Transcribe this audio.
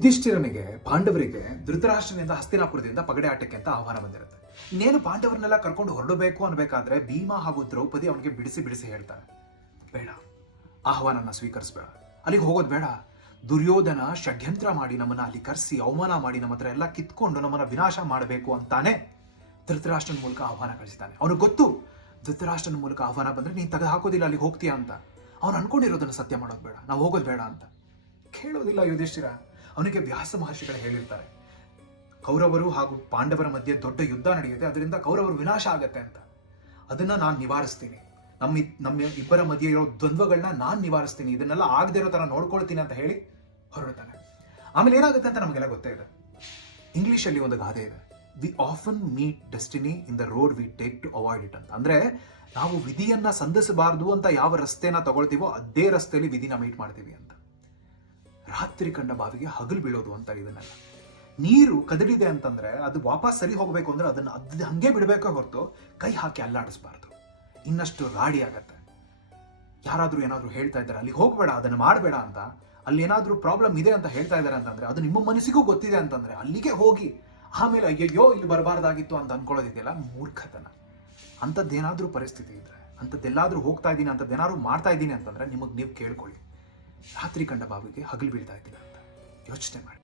ಯುಧಿಷ್ಠಿರನಿಗೆ ಪಾಂಡವರಿಗೆ ಧೃತರಾಷ್ಟ್ರನಿಂದ ಹಸ್ತಿನಾಪುರದಿಂದ ಪಗಡೆ ಆಟಕ್ಕೆ ಅಂತ ಆಹ್ವಾನ ಬಂದಿರುತ್ತೆ. ಇನ್ನೇನು ಪಾಂಡವರನ್ನೆಲ್ಲ ಕರ್ಕೊಂಡು ಹೊರಡಬೇಕು ಅನ್ಬೇಕಾದ್ರೆ ಭೀಮ ಹಾಗೂ ದ್ರೌಪದಿ ಅವನಿಗೆ ಬಿಡಿಸಿ ಬಿಡಿಸಿ ಹೇಳ್ತಾರೆ, ಬೇಡ, ಆಹ್ವಾನನ ಸ್ವೀಕರಿಸಬೇಡ, ಅಲ್ಲಿಗೆ ಹೋಗೋದು ಬೇಡ. ದುರ್ಯೋಧನ ಷಡ್ಯಂತ್ರ ಮಾಡಿ ನಮ್ಮನ್ನ ಅಲ್ಲಿ ಕರೆಸಿ ಅವಮಾನ ಮಾಡಿ ನಮ್ಮ ಹತ್ರ ಎಲ್ಲ ಕಿತ್ಕೊಂಡು ನಮ್ಮನ್ನ ವಿನಾಶ ಮಾಡಬೇಕು ಅಂತಾನೆ ಧೃತರಾಷ್ಟ್ರನ ಮೂಲಕ ಆಹ್ವಾನ ಕಳಿಸ್ತಾನೆ. ಅವನಿಗೆ ಗೊತ್ತು, ಧೃತರಾಷ್ಟ್ರನ ಮೂಲಕ ಆಹ್ವಾನ ಬಂದ್ರೆ ನೀನು ತೆಗೆದು ಹಾಕೋದಿಲ್ಲ, ಅಲ್ಲಿಗೆ ಹೋಗ್ತೀಯಾ ಅಂತ. ಅವನು ಅನ್ಕೊಂಡಿರೋದನ್ನ ಸತ್ಯ ಮಾಡೋದು ಬೇಡ, ನಾವು ಹೋಗೋದು ಬೇಡ ಅಂತ ಕೇಳೋದಿಲ್ಲ ಯುಧಿಷ್ಠಿರ. ಅವನಿಗೆ ವ್ಯಾಸ ಮಹರ್ಷಿಗಳು ಹೇಳಿರ್ತಾರೆ, ಕೌರವರು ಹಾಗೂ ಪಾಂಡವರ ಮಧ್ಯೆ ದೊಡ್ಡ ಯುದ್ಧ ನಡೆಯುತ್ತೆ, ಅದರಿಂದ ಕೌರವರು ವಿನಾಶ ಆಗತ್ತೆ ಅಂತ. ಅದನ್ನ ನಾನು ನಿವಾರಿಸ್ತೀನಿ, ನಮ್ಮ ಇಬ್ಬರ ಮಧ್ಯೆ ಇರೋ ದ್ವಂದ್ವಗಳನ್ನ ನಾನು ನಿವಾರಿಸ್ತೀನಿ, ಇದನ್ನೆಲ್ಲ ಆಗದೆ ಇರೋ ತರ ನೋಡ್ಕೊಳ್ತೀನಿ ಅಂತ ಹೇಳಿ ಹೊರಡ್ತಾನೆ. ಆಮೇಲೆ ಏನಾಗುತ್ತೆ ಅಂತ ನಮಗೆಲ್ಲ ಗೊತ್ತೇ ಇದೆ. ಇಂಗ್ಲಿಷಲ್ಲಿ ಒಂದು ಗಾದೆ ಇದೆ, we often meet destiny in the road we take to avoid it ಅಂತ. ಅಂದ್ರೆ ನಾವು ವಿಧಿಯನ್ನ ಸಂಧಿಸಬಾರ್ದು ಅಂತ ಯಾವ ರಸ್ತೆನ ತಗೊಳ್ತೀವೋ ಅದೇ ರಸ್ತೆಯಲ್ಲಿ ವಿಧಿನ ಮೀಟ್ ಮಾಡ್ತೀವಿ ಅಂತ. ರಾತ್ರಿ ಕಂಡ ಬಾವಿಗೆ ಹಗಲು ಬೀಳೋದು ಅಂತ ಇದನ್ನೆಲ್ಲ. ನೀರು ಕದಡಿದೆ ಅಂತಂದ್ರೆ ಅದು ವಾಪಸ್ ಸರಿ ಹೋಗಬೇಕು ಅಂದ್ರೆ ಅದನ್ನ ಹಂಗೆ ಬಿಡಬೇಕೇ ಹೊರತು ಕೈ ಹಾಕಿ ಅಲ್ಲಾಡಿಸ್ಬಾರ್ದು, ಇನ್ನಷ್ಟು ರಾಡಿ ಆಗತ್ತೆ. ಯಾರಾದ್ರೂ ಏನಾದ್ರು ಹೇಳ್ತಾ ಇದ್ದಾರೆ ಅಲ್ಲಿ ಹೋಗ್ಬೇಡ, ಅದನ್ನ ಮಾಡಬೇಡ ಅಂತ, ಅಲ್ಲಿ ಏನಾದ್ರೂ ಪ್ರಾಬ್ಲಮ್ ಇದೆ ಅಂತ ಹೇಳ್ತಾ ಇದ್ದಾರೆ ಅಂತಂದ್ರೆ ಅದು ನಿಮ್ಮ ಮನಸ್ಸಿಗೂ ಗೊತ್ತಿದೆ ಅಂತಂದ್ರೆ ಅಲ್ಲಿಗೆ ಹೋಗಿ ಆಮೇಲೆ ಅಯ್ಯೋ ಇಲ್ಲಿ ಬರಬಾರ್ದಾಗಿತ್ತು ಅಂತ ಅನ್ಕೊಳ್ಳೋದಿದೆಯಲ್ಲ, ಮೂರ್ಖತನ. ಅಂಥದ್ದೇನಾದ್ರೂ ಪರಿಸ್ಥಿತಿ ಇದ್ರೆ, ಅಂಥದ್ದೆಲ್ಲಾದ್ರೂ ಹೋಗ್ತಾ ಇದ್ದೀನಿ, ಅಂಥದ್ದೇನಾದ್ರೂ ಮಾಡ್ತಾ ಇದ್ದೀನಿ ಅಂತಂದ್ರೆ ನಿಮಗೆ ನೀವು ಕೇಳ್ಕೊಳ್ಳಿ, ರಾತ್ರಿ ಕಂಡ ಬಾವಿಗೆ ಹಗಲು ಬೀಳ್ತಾ ಇದ್ದೀನಿ ಅಂತ ಯೋಚನೆ ಮಾಡಿ.